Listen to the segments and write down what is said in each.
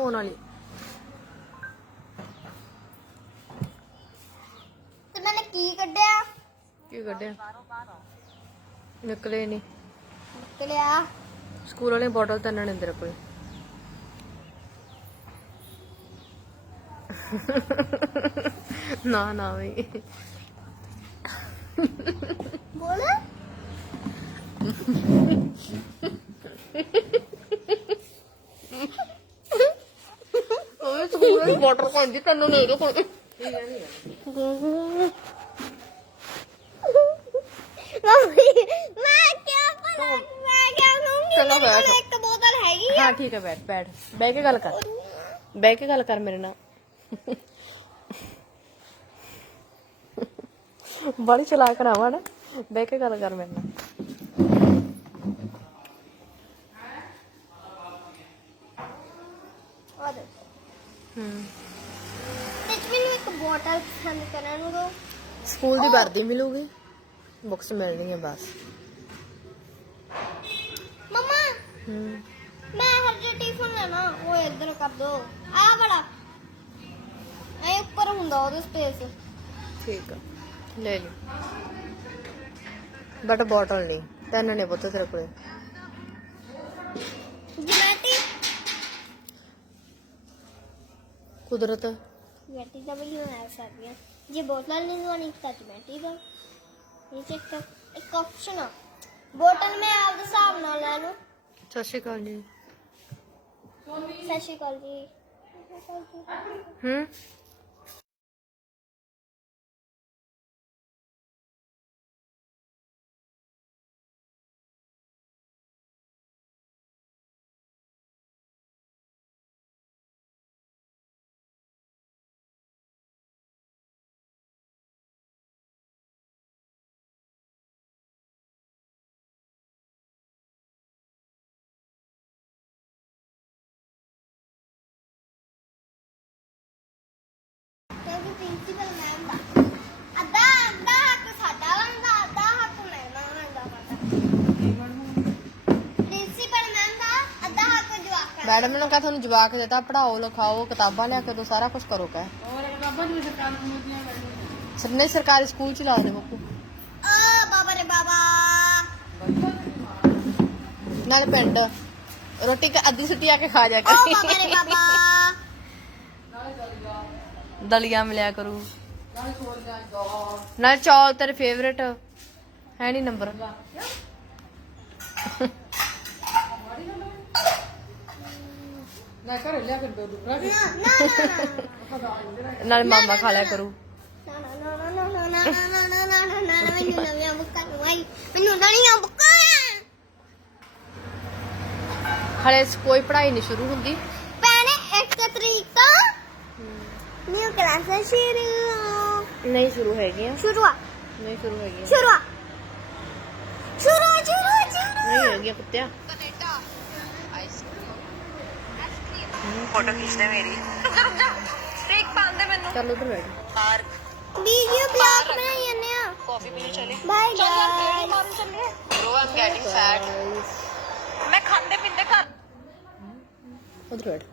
ਧੋਣ ਵਾਲੀ। ਤੇ ਮੈंने ਕੀ ਕੱਢਿਆ? ਕੀ ਕੱਢਿਆ? ਨਿਕਲੇ ਨਹੀਂ ਨਿਕਲਿਆ। ਸਕੂਲ ਵਾਲੇ ਬੋਟਲ ਤਾਂ ਇਹਨਾਂ ਨੇ ਅੰਦਰ ਕੋਲ ਨਾ ਨਾ ਬਈ ਬੋਲ। ਬੋਟਲ ਕੰਜੀ ਤੈਨੂੰ ਨਹੀਂ ਰੋ ਕੋਲ। ਮੰਮੀ ਮੈਂ ਕਿਆ ਪਤਾ ਮੈਂ ਕਿਆ ਲੂੰਗੀ ਚਲੋ ਮੇਰੇ ਕੋਲ ਬੈਠੋ। ਇੱਕ ਬੋਤਲ ਹੈਗੀ ਆ। ਹਾਂ ਠੀਕ ਹੈ ਬੈਠ ਬੈਠ। ਬਹਿ ਕੇ ਗੱਲ ਕਰ। ਬਹਿ ਕੇ ਗੱਲ ਕਰ ਮੇਰੇ ਨਾਲ। ਬੜੀ ਚਲਾਕ ਨਾ ਵਾ ਨਾ। ਬਹਿ ਕੇ ਗੱਲ ਕਰ ਮੇਰੇ ਨਾਲ ਔਰ ਹੂੰ ਤੇ ਮੈਨੂੰ ਇੱਕ ਬੋਤਲ ਪਸੰਦ ਕਰਨ ਨੂੰ ਦੋ ਸਕੂਲ ਦੀ ਵਰਦੀ ਮਿਲੂਗੀ। ਬੁੱਕਸ ਮਿਲਣਗੀਆਂ ਬਸ। ਮਮਾ ਹੂੰ। ਮੈਂ ਹਰ ਜੇ ਟਿਫਨ ਲੈਣਾ ਉਹ ਇੱਧਰ ਕਰ ਦੋ। ਆਹ ਵਾਲਾ। ਐ ਉੱਪਰ ਹੁੰਦਾ ਉਹਦੇ ਸਪੇਸ ਠੀਕ ਆ। ਲੈ ਲਈ ਬਟ ਬੋਟਲ ਨਹੀਂ ਪੈਨ ਨੇ ਪੁੱਤ ਤੇਰੇ ਕੋਲੇ। ਕੁਦਰਤ। ਜਮੈਟੀ ਦਾ ਵੀ ਹੋਣਾ ਸਕਦੀ ਹੈ। ਜੇ ਬੋਤਲ ਨਹੀਂ ਲਵਾਉਣੀ ਤਾਂ ਜਮੈਟੀ ਦਾ ਇਹ ਚੈੱਕ ਇੱਕ ਆਪਸ਼ਨ ਆ। ਬੋਤਲ ਮੈਂ ਆਪਦੇ ਹਿਸਾਬ ਨਾਲ ਲੈ ਲੂੰ ਸਤਿ ਸ਼੍ਰੀ ਅਕਾਲ ਜੀ। ਸਤਿ ਸ਼੍ਰੀ ਅਕਾਲ ਜੀ। ਹੂੰ? ਮੈਡਮ ਨੇ ਕਹਾ ਤੁਹਾਨੂੰ ਜਵਾਕ ਦਿੱਤਾ ਪੜਾਓ ਲਿਖਾਓ ਕਿਤਾਬਾਂ ਲਿਆ ਕੇ ਦੋ ਸਾਰਾ ਕੁਝ ਕਰੋ ਕਹੇ। ਸਰ ਨਹੀਂ ਸਰਕਾਰੀ ਸਕੂਲ ਚ ਲਾਉਂਦੇ ਬੱਕੂ ਓ ਬਾਬਾ ਰੇ ਬਾਬਾ। ਨਾਲੇ ਪਿੰਡ। ਰੋਟੀ ਕ- ਅੱਧੀ ਛੁੱਟੀ ਆ ਕੇ ਖਾ ਜਾ ਓ ਬਾਬਾ ਰੇ ਕਰ ਬਾਬਾ ਦਲੀਆ। ਮਿਲਿਆ ਕਰੂ। ਨਾਲ ਚੌਲ ਤੇਰੇ ਫੇਵਰੇਟ ਹੈ ਨਹੀਂ ਨੰਬਰ। ਨਾ ਨਾਲ ਮਾਮਾ ਖਾ ਲਿਆ ਕਰੂ ਹਲੇ ਕੋਈ ਪੜਾਈ ਨਹੀਂ ਸ਼ੁਰੂ ਹੁੰਦੀ ਭੈਣੇ 1 ਤਰੀਕ ਤੋਂ ਨਿਊ ਕਲਾਸਾਂ ਸ਼ੁਰੂ ਨਹੀਂ ਸ਼ੁਰੂ ਹੈਗੀਆਂ ਸ਼ੁਰੂ ਆ ਨਹੀਂ ਸ਼ੁਰੂ ਹੈਗੀਆਂ ਸ਼ੁਰੂ ਆ ਸ਼ੁਰੂ ਸ਼ੁਰੂ ਸ਼ੁਰੂ ਨਹੀਂ ਹੈਗੀਆਂ ਕੁੱਤਿਆ ਫੋਟੋ ਖਿੱਚਦੇ ਮੇਰੀ। ਰੁਕ ਜਾ ਰੁਕ ਜਾ ਸਟੇਕ ਪਾਉਂਦੇ ਮੈਨੂੰ। ਚੱਲ ਉਧਰ ਬੈਠ। ਬਾਹਰ ਵੀਡੀਓ ਬਲੌਗ ਬਣਾਈ ਜਾਂਦੇ ਆ। ਕਾਫੀ ਪੀਣ ਚਲੇ। ਬਾਏ ਚੱਲ ਯਾਰ ਕਿਹੜੀ ਮਾਰੂ ਚੱਲੇ ਬ్రో ਆਮ ਗੈਟਿੰਗ ਫੈਟ ਮੈਂ ਖਾਂਦੇ ਪੀਂਦੇ ਘਰ। ਉਧਰ ਬੈਠ।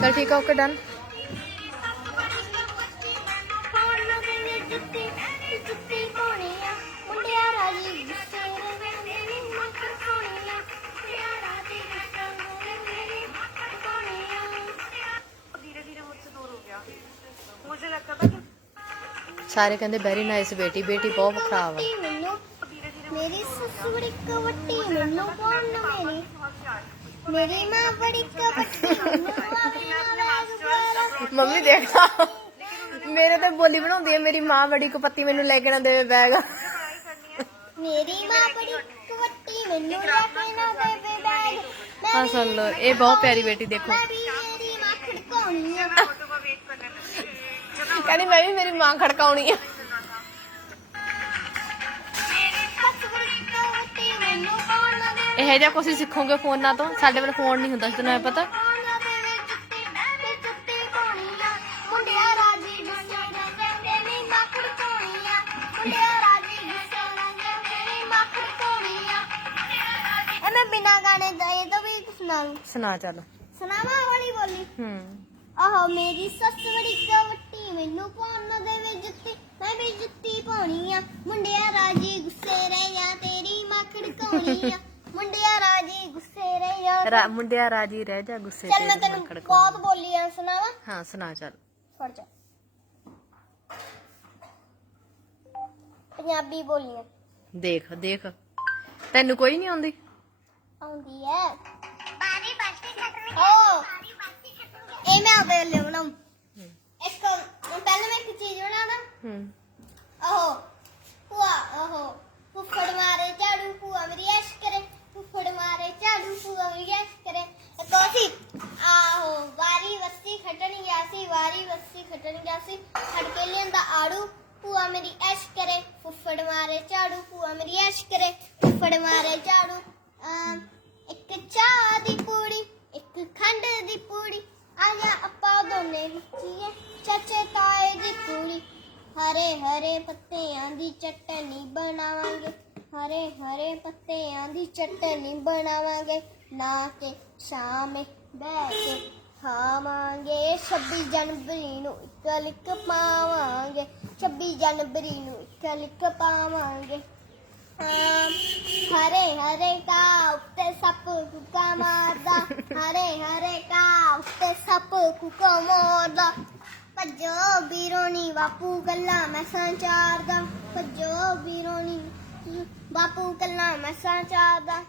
ਚਲ ਠੀਕ ਆ ਓਕੇ ਡਨ मुझे लगता था कि ਸਾਰੇ ਕਹਿੰਦੇ ਵੈਰੀ ਨਾਈਸ ਬੇਟੀ ਬੇਟੀ ਬਹੁਤ ਖਰਾਬ ਆ ਵੱਟੀ ਮੈਨੂੰ ਮੇਰੀ ਸੱਸ ਬੜੀ ਕਵੱਟੀ ਮੈਨੂੰ ਕੌਣ ਨਾ ਮੇਰੀ ਮੇਰੀ ਮਾਂ ਬੜੀ ਕਵੱਟੀ ਮੈਨੂੰ ਮੰਮੀ ਦੇਖਾ ਮੇਰੇ ਤੇ ਬੋਲੀ ਬਣਾਉਂਦੀ ਹੈ ਮੇਰੀ ਮਾਂ ਬੜੀ ਕਪੱਤੀ ਮੈਨੂੰ ਲੈ ਕੇ ਨਾ ਦੇਵੇ ਬੈਗ ਮੇਰੀ ਮਾਂ ਬੜੀ ਕਵੱਟੀ ਮੈਨੂੰ ਲੈ ਕੇ ਨਾ ਦੇਵੇ ਬੈਗ ਮੈਂ ਹਾਂ ਸੁਣ ਲਓ ਇਹ ਬਹੁਤ ਪਿਆਰੀ ਬੇਟੀ ਦੇਖੋ ਮੈਂ ਵੀ ਮੇਰੀ ਮਾਂ ਖੜਕਾਉਣੀ ਆ ਕਹਿੰਦੀ ਮੈਂ ਵੀ ਮੇਰੀ ਮਾਂ ਖੜਕਾਉਣੀ ਆ। ਇਹ ਜਿਹਾ ਕੁਝ ਸਿੱਖੋਗੇ ਫੋਨਾਂ ਤੋਂ? ਸਾਡੇ ਵੱਲ ਫੋਨ ਨਹੀਂ ਹੁੰਦਾ ਤੈਨੂੰ ਪਤਾ? ਬਿਨਾ ਗਾਣੇ ਸੁਣਾ ਸੁਣਾ ਚਲੋ। ਸੁਣਾਵਾ ਹੌਲੀ ਬੋਲੀ? ਹੂੰ। ਆਹੋ ਮੇਰੀ ਸੱਸ ਬੜੀ ਕਵੱਟੀ ਮੈਨੂੰ ਪਾਉਣ ਨਾ ਦੇਵੇ ਜੁੱਤੀ ਮੈਂ ਵੀ ਜੁੱਤੀ ਪਾਉਣੀ ਆ। ਮੁੰਡਿਆ ਰਾਜੀ ਗੁੱਸੇ ਰਹਿਆ ਤੇਰੀ ਮੱਖੜ ਕਾਉਣੀ ਆ। ਮੁੰਡਿਆ ਰਾਜੀ ਗੁੱਸੇ ਰਹਿਆ ਰਾ- ਮੁੰਡਿਆ ਰਾਜੀ ਰਹਿ ਜਾ ਗੁੱਸੇ ਚੱਲ ਮੈਂ ਤੈਨੂੰ ਬਹੁਤ ਬੋਲੀਆਂ ਸੁਣਾਵਾ? ਹਾਂ ਸੁਣਾ ਚੱਲ। ਫੜ ਜਾ। ਪੰਜਾਬੀ ਬੋਲੀਆਂ। ਦੇਖ ਦੇਖ। ਤੈਨੂੰ ਕੋਈ ਨਹੀਂ ਆਉਂਦੀ? ਆਉਂਦੀ ਹੈ ਬਾਰੀ ਬਾਤੀ ਖਤਮ ਓ ਇਹ ਮੈਂ ਆਪੇ ਲੈ ਬਣਾਉਂ। ਇੱਕ ਪਹਿਲਾਂ ਮੈਂ ਇੱਕ ਚੀਜ਼ ਬਣਾਦਾ ਹੂੰ। ਆਹੋ ਫੁੱਫੜ ਮਾਰੇ ਝਾੜੂ ਭੂਆ ਮੇਰੀ ਐਸ਼ ਕਰੇ। ਫੁੱਫੜ ਮਾਰੇ ਝਾੜੂ ਭੂਆ ਮੇਰੀ ਐਸ਼ ਕਰੇ। ਇੱਕ ਉਹ ਸੀ। ਆਹੋ ਵਾਰੀ ਵਸਤੀ ਖੱਟਣ ਗਿਆ ਸੀ ਵਾਰੀ ਵਸਤੀ ਖੱਟਣ ਗਿਆ ਸੀ। ਖੜ ਕੇ ਲਿਆਂਦਾ ਆੜੂ ਭੂਆ ਮੇਰੀ ਐਸ਼ ਕਰੇ। ਫੁੱਫੜ ਮਾਰੇ ਝਾੜੂ ਭੂਆ ਮੇਰੀ ਐਸ਼ ਕਰੇ। ਫੁੱਫੜ ਮਾਰੇ ਝਾੜੂ ਇੱਕ ਚਾਹ ਦੀ ਪੂੜੀ ਇੱਕ ਖੰਡ ਦੀ ਪੂੜੀ। ਆਇਆ ਆਪਾਂ ਦੋਨੇ ਵਿੱਚੀਏ। ਚਾਚੇ ਤਾਏ ਦੀ ਕੁੜੀ। ਹਰੇ ਹਰੇ ਪੱਤਿਆਂ ਦੀ ਚਟਨੀ ਬਣਾਵਾਂਗੇ। ਹਰੇ ਹਰੇ ਪੱਤਿਆਂ ਦੀ ਚਟਨੀ ਬਣਾਵਾਂਗੇ। ਨਾ ਕੇ ਸ਼ਾਮੇ ਬਹਿ ਕੇ ਖਾਵਾਂਗੇ। 26 ਜਨਵਰੀ ਨੂੰ ਇੱਕ ਲਿਖ ਪਾਵਾਂਗੇ। 26 ਜਨਵਰੀ ਨੂੰ ਇੱਕ ਲਿਖ ਪਾਵਾਂਗੇ। ਹਰੇ ਹਰੇ ਕਾ ਕੁੱਕਾ ਮਾਰਦਾ ਹਰੇ ਹਰੇ ਕਾ, ਉੱਤੇ ਸੱਪ ਕੁੱਕਾ ਮਾਰਦਾ ਭੱਜੋ ਬੀਰੋਣੀ ਬਾਪੂ ਕੱਲਾ, ਮੈਂ ਸੰਚਾਰਦਾ। ਭੱਜੋ ਬੀਰੋਣੀ ਬਾਪੂ ਗੱਲਾਂ ਮੈਂ ਸੰਚਾਰਦਾ।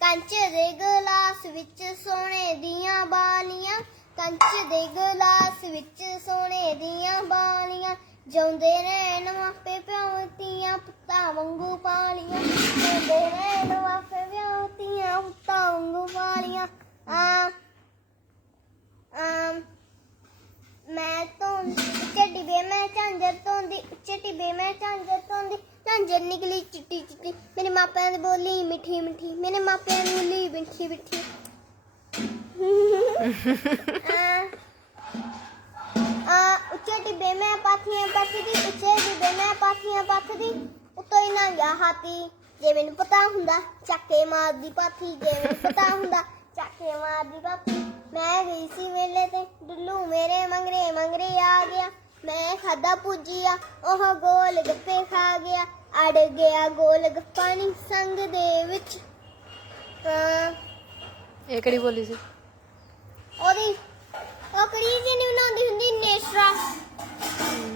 ਕੰਚ ਦੇ ਗਲਾਸ ਵਿੱਚ ਸੋਨੇ ਦੀਆਂ ਬਾਲੀਆਂ ਕੰਚ ਦੇ ਗਲਾਸ ਵਿੱਚ ਸੋਨੇ ਦੀਆਂ ਬਾਲੀਆਂ ਜਿਉਂਦੇ ਰਹਿਣ ਮਾਪੇ ਪਿਆਉਤੀਆਂ ਪੁੱਤਾਂ ਵਾਂਗੂ ਪਾਲੀਆਂ ਜਿਉਂਦੇ ਰਹਿਣ ਮਾਪੇ ਪਿਆਉਤੀਆਂ ਪੁੱਤਾਂ ਵਾਂਗੂ ਪਾਲੀਆਂ ਆ ਆਮ ਮੈਂ ਤੋਂ ਉੱਚੇ ਡਿਬੇ ਮੈਂ ਝਾਂਜਰ ਤੋਂਦੀ ਉੱਚੇ ਡਿਬੇ ਮੈਂ ਝਾਂਜਰ ਤੋਂਦੀ ਝਾਂਜਰ ਨਿਕਲੀ ਚਿੱਟੀ ਚਿੱਟੀ ਮੇਰੇ ਮਾਪਿਆਂ ਦੀ ਬੋਲੀ ਮਿੱਠੀ ਮਿੱਠੀ ਮੇਰੇ ਮਾਪਿਆਂ ਦੀ ਬੋਲੀ ਮਿੱਠੀ ਮਿੱਠੀ। ਪਾਥੀਆਂ ਪੱਥਦੀ ਉੱਚੇ ਡਿਬੇ ਮੈਂ ਪਾਥੀਆਂ ਪੱਥਦੀ ਉੱਤੋਂ ਹੀ ਨਾ ਗਿਆ ਹਾਥੀ ਜੇ ਮੈਨੂੰ ਪਤਾ ਹੁੰਦਾ ਚੱਕੇ ਮਾਰਦੀ ਪਾਥੀ ਜੇ ਮੈਨੂੰ ਪਤਾ ਹੁੰਦਾ ਚੱਕੇ ਮਾਰਦੀ ਪਾਥੀ। ਮੈਂ ਗਈ ਸੀ ਮੇਲੇ ਤੇ ਡੁੱਲੂ ਮੇਰੇ ਮੰਗਰੇ ਮੰਗਰੇ ਆ ਗਿਆ। ਮੈਂ ਖਾਦਾ ਪੁੱਜੀਆ ਉਹ ਗੋਲ ਗੱਪੇ ਖਾ ਗਿਆ। ਅੜ ਗਿਆ ਗੋਲ ਗੱਪਾ ਨੀ ਸੰਗ ਦੇ ਵਿੱਚ। ਇਹ ਕਿਹੜੀ ਬੋਲੀ ਸੀ? ਉਹਦੀ ਉਹ ਕੜੀ ਜੀ ਨਹੀਂ ਬਣਾਉਂਦੀ ਹੁੰਦੀ ਨੇਸ਼ਰਾ।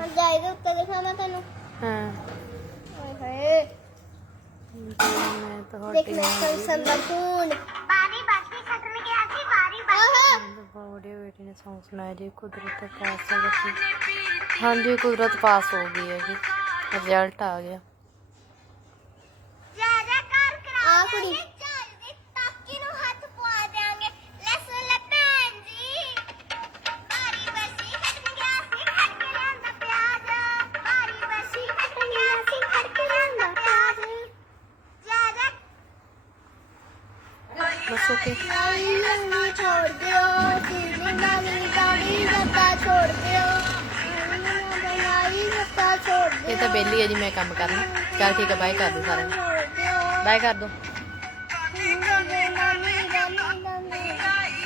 ਹਾਂ ਜਾਏਗਾ ਉੱਤੇ ਦਿਖਾ ਮੈਂ ਤੈਨੂੰ। ਹਾਂ। ਓਏ ਹੋਏ। ਮੈਂ ਤੁਹਾਡੀ ਦੇਖ ਮੈਂ ਸੰਸਨ ਦਾ ਖੂਨ। ਬਾਰੀ ਬਾਤੀ ਖਤਮ ਗਿਆ ਸੀ ਬਾਰੀ ਵੀਡੀਓ ਬੇਟੀ ਨੇ ਸੌਂਗ ਸੁਣਾਇਆ ਜੀ ਕੁਦਰਤ ਪਾਸ ਹੋ ਗਈ ਹਾਂਜੀ ਕੁਦਰਤ ਪਾਸ ਹੋ ਗਈ ਹੈ ਜੀ ਰਿਜ਼ਲਟ ਆ ਗਿਆ। ਜ਼ਿਆਦਾ ਕਰ ਕਰਾ ਆ ਕੁੜੀ। ਕੇ ਮੈਨੂੰ ਛੋੜ ਦਿਓ ਮੈਨੂੰ ਮੇਰੀ ਰੱਬਾ ਛੋੜ ਦਿਓ ਇਹ ਤਾਂ ਬੇਲੀ ਹੈ ਜੀ ਮੈਂ ਕੰਮ ਕਰਨਾ ਚਲ ਠੀਕ ਹੈ ਬਾਏ ਕਰ ਦੋ ਸਾਰਿਆਂ ਨੂੰ। ਬਾਏ ਕਰ ਦੋ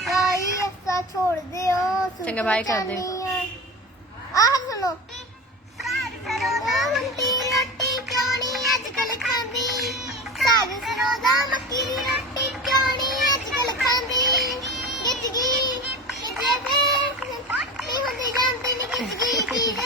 ਸਾਈ ਰਸਤਾ ਛੋੜ ਦਿਓ ਚੰਗਾ ਬਾਏ ਕਰ ਦੇ ਆਹ ਸੁਣੋ। ਰੋਟੀ ਰੋਟੀ ਕਿਉਂ ਨਹੀਂ ਅੱਜ ਕੱਲ ਖਾਂਦੀ? ਸਾਗ ਸਰੋਦਾ ਮੱਕੀ ਦੀ 你 在